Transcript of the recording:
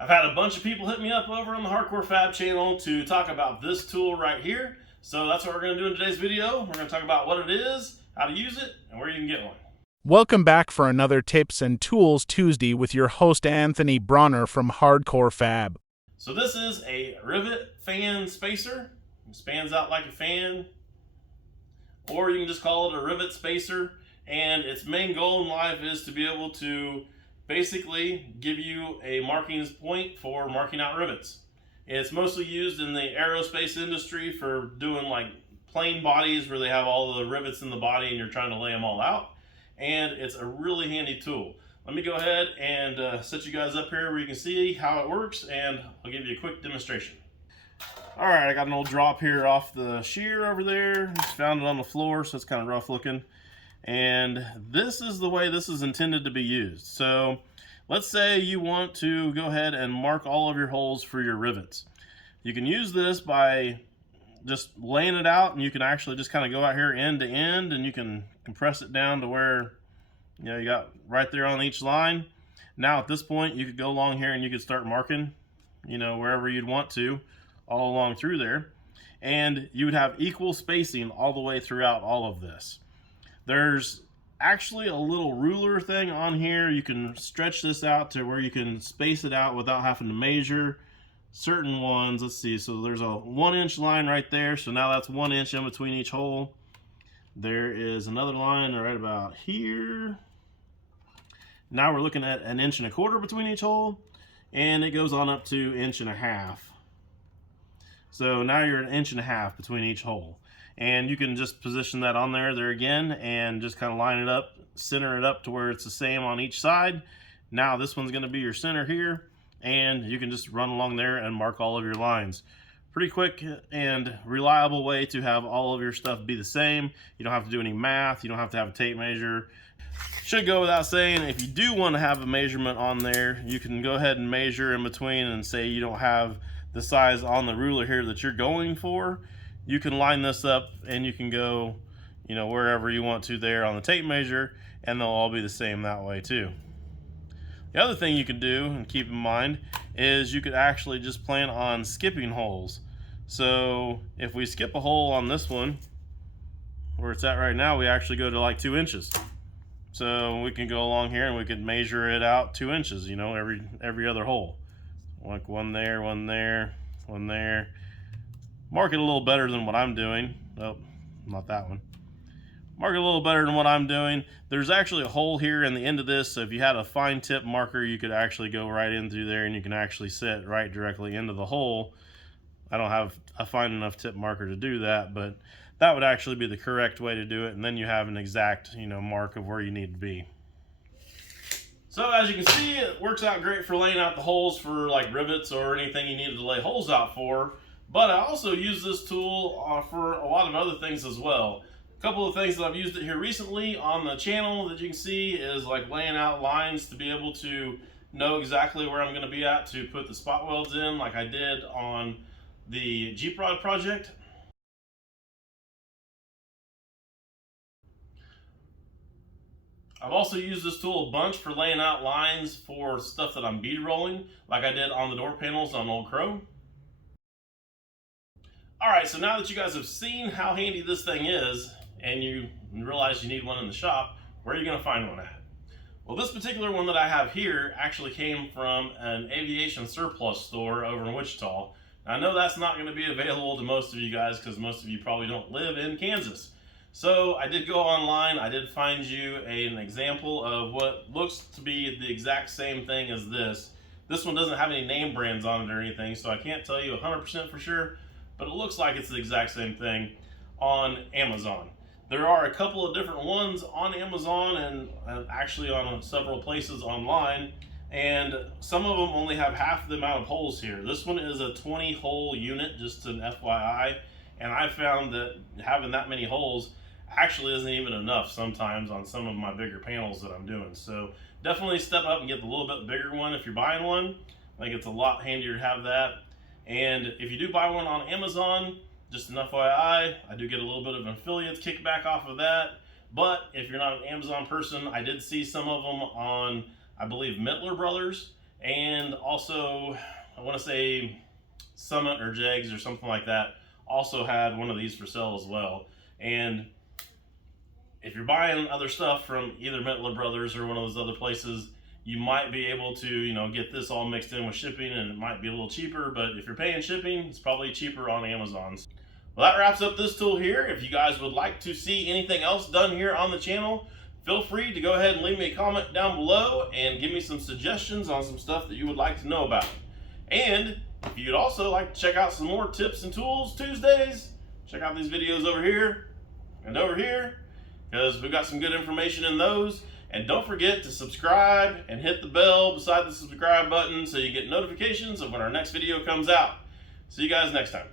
I've had a bunch of people hit me up over on the Hardcore Fab channel to talk about this tool right here. So that's what we're going to do in today's video. We're going to talk about what it is, how to use it, and where you can get one. Welcome back for another Tips and Tools Tuesday with your host Anthony Bronner from Hardcore Fab. So this is a rivet fan spacer. It spans out like a fan, or you can just call it a rivet spacer. And its main goal in life is to be able to basically give you a marking point for marking out rivets. It's mostly used in the aerospace industry for doing like plane bodies where they have all the rivets in the body and you're trying to lay them all out. And it's a really handy tool. Let me go ahead and set you guys up here where you can see how it works, and I'll give you a quick demonstration. All right, I got an old drop here off the shear over there. Just found it on the floor, so it's kind of rough looking. And this is the way this is intended to be used. So let's say you want to go ahead and mark all of your holes for your rivets. You can use this by just laying it out, and you can actually just kind of go out here end to end, and you can compress it down to where you got right there on each line. Now at this point you could go along here and you could start marking wherever you'd want to all along through there, and you would have equal spacing all the way throughout all of this. There's actually a little ruler thing on here. You can stretch this out to where you can space it out without having to measure certain ones. Let's see, so there's a 1 inch line right there, so now that's 1 inch in between each hole. There is another line right about here. Now we're looking at 1.25 inches between each hole, and it goes on up to 1.5 inches. So now you're 1.5 inches between each hole. And you can just position that on there again and just kind of line it up, center it up to where it's the same on each side. Now this one's going to be your center here, and you can just run along there and mark all of your lines. Pretty quick and reliable way to have all of your stuff be the same. You don't have to do any math. You don't have to have a tape measure. Should go without saying, if you do want to have a measurement on there, you can go ahead and measure in between and say you don't have the size on the ruler here that you're going for. You can line this up and you can go wherever you want to there on the tape measure, and they'll all be the same that way too. The other thing you can do and keep in mind is you could actually just plan on skipping holes. So if we skip a hole on this one where it's at right now, we actually go to like 2 inches. So we can go along here and we could measure it out 2 inches, every other hole. Like one there, one there, one there. Mark it a little better than what I'm doing. Oh, not that one. Mark it a little better than what I'm doing. There's actually a hole here in the end of this, so if you had a fine tip marker, you could actually go right in through there and you can actually set right directly into the hole. I don't have a fine enough tip marker to do that, but that would actually be the correct way to do it, and then you have an exact mark of where you need to be. So as you can see, it works out great for laying out the holes for like rivets or anything you needed to lay holes out for. But I also use this tool for a lot of other things as well. A couple of things that I've used it here recently on the channel that you can see is like laying out lines to be able to know exactly where I'm going to be at to put the spot welds in, like I did on the Jeep Rod project. I've also used this tool a bunch for laying out lines for stuff that I'm bead rolling, like I did on the door panels on Old Crow. Alright, so now that you guys have seen how handy this thing is, and you realize you need one in the shop, where are you going to find one at? Well, this particular one that I have here actually came from an aviation surplus store over in Wichita. Now, I know that's not going to be available to most of you guys because most of you probably don't live in Kansas. So I did go online, I did find you an example of what looks to be the exact same thing as this. This one doesn't have any name brands on it or anything, so I can't tell you 100% for sure, but it looks like it's the exact same thing on Amazon. There are a couple of different ones on Amazon and actually on several places online, and some of them only have half the amount of holes here. This one is a 20 hole unit, just an FYI, and I found that having that many holes actually isn't even enough sometimes on some of my bigger panels that I'm doing. So definitely step up and get the little bit bigger one if you're buying one. I think it's a lot handier to have that. And if you do buy one on Amazon, just an FYI, I do get a little bit of an affiliate kickback off of that. But if you're not an Amazon person, I did see some of them on, I believe, Mittler Brothers, and also I want to say Summit or Jegs or something like that also had one of these for sale as well. And if you're buying other stuff from either Mittler Brothers or one of those other places, you might be able to, you know, get this all mixed in with shipping, and it might be a little cheaper, but if you're paying shipping, it's probably cheaper on Amazon. Well, that wraps up this tool here. If you guys would like to see anything else done here on the channel, feel free to go ahead and leave me a comment down below and give me some suggestions on some stuff that you would like to know about. And if you'd also like to check out some more tips and tools Tuesdays, check out these videos over here and over here, because we've got some good information in those. And don't forget to subscribe and hit the bell beside the subscribe button so you get notifications of when our next video comes out. See you guys next time.